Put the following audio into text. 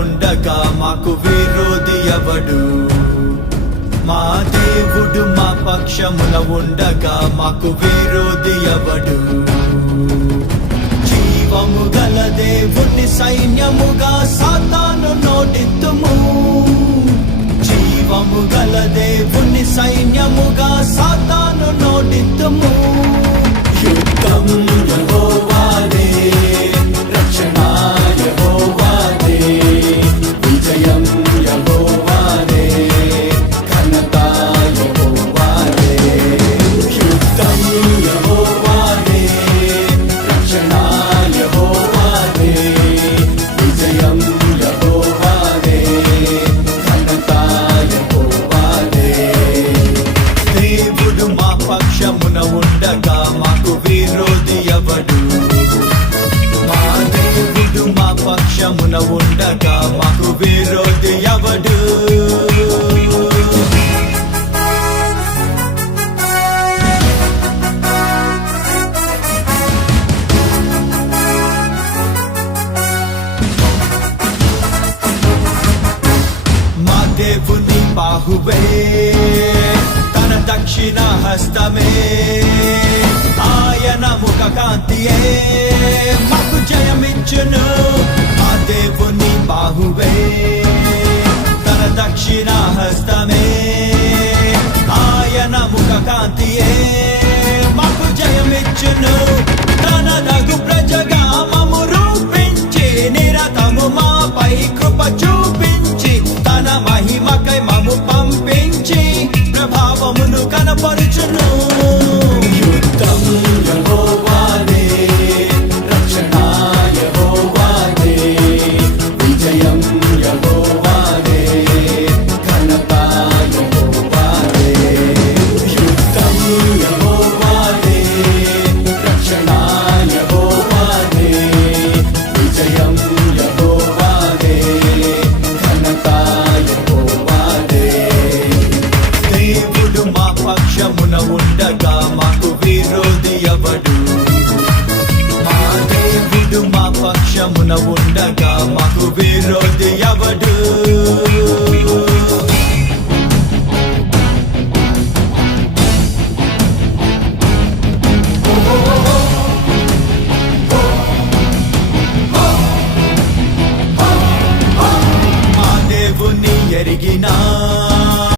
ఉండగా మాకు విరోధి ఎవడు? మా దేవుడు మా పక్షమున ఉండగా మాకు విరోధి ఎవడు? జీవము గల దేవుని సైన్యముగా సాతాను నోటిత్తుము. జీవము గల దేవుని సైన్యముగా సాతాను నోటిత్తుము. యుద్ధం యెహోవాదే, రక్షణ యెహోవాదే, విజయం యెహోవాదే, ఘనత యెహోవాదే. యుద్ధం యెహోవాదే, రక్షణ యెహోవాదే, విజయం యెహోవాదే, ఘనత యెహోవాదే. దేవుడు మా పక్షమున ఉండగా మాకు విరోధి ఎవడు? మా దేవుడు మా పక్షమున ఉండగా మాకు విరోధి ఎవడు? మా దేవుని బాహువే, తన దక్షిణ హస్తమే, ఆయన ముఖ కాంతియే మాకు జయమిచ్చును. మా దేవుని బాహువే, తన దక్షిణ హస్తమే, ఆయన ముఖ కాంతియే మాకు జయమిచ్చును. తన నగు ప్రజగా మము రూపించి నిరతము మాపై కృప చూపించి తన మహిమకై మము పంపించి ప్రభావమును కనపరుచును.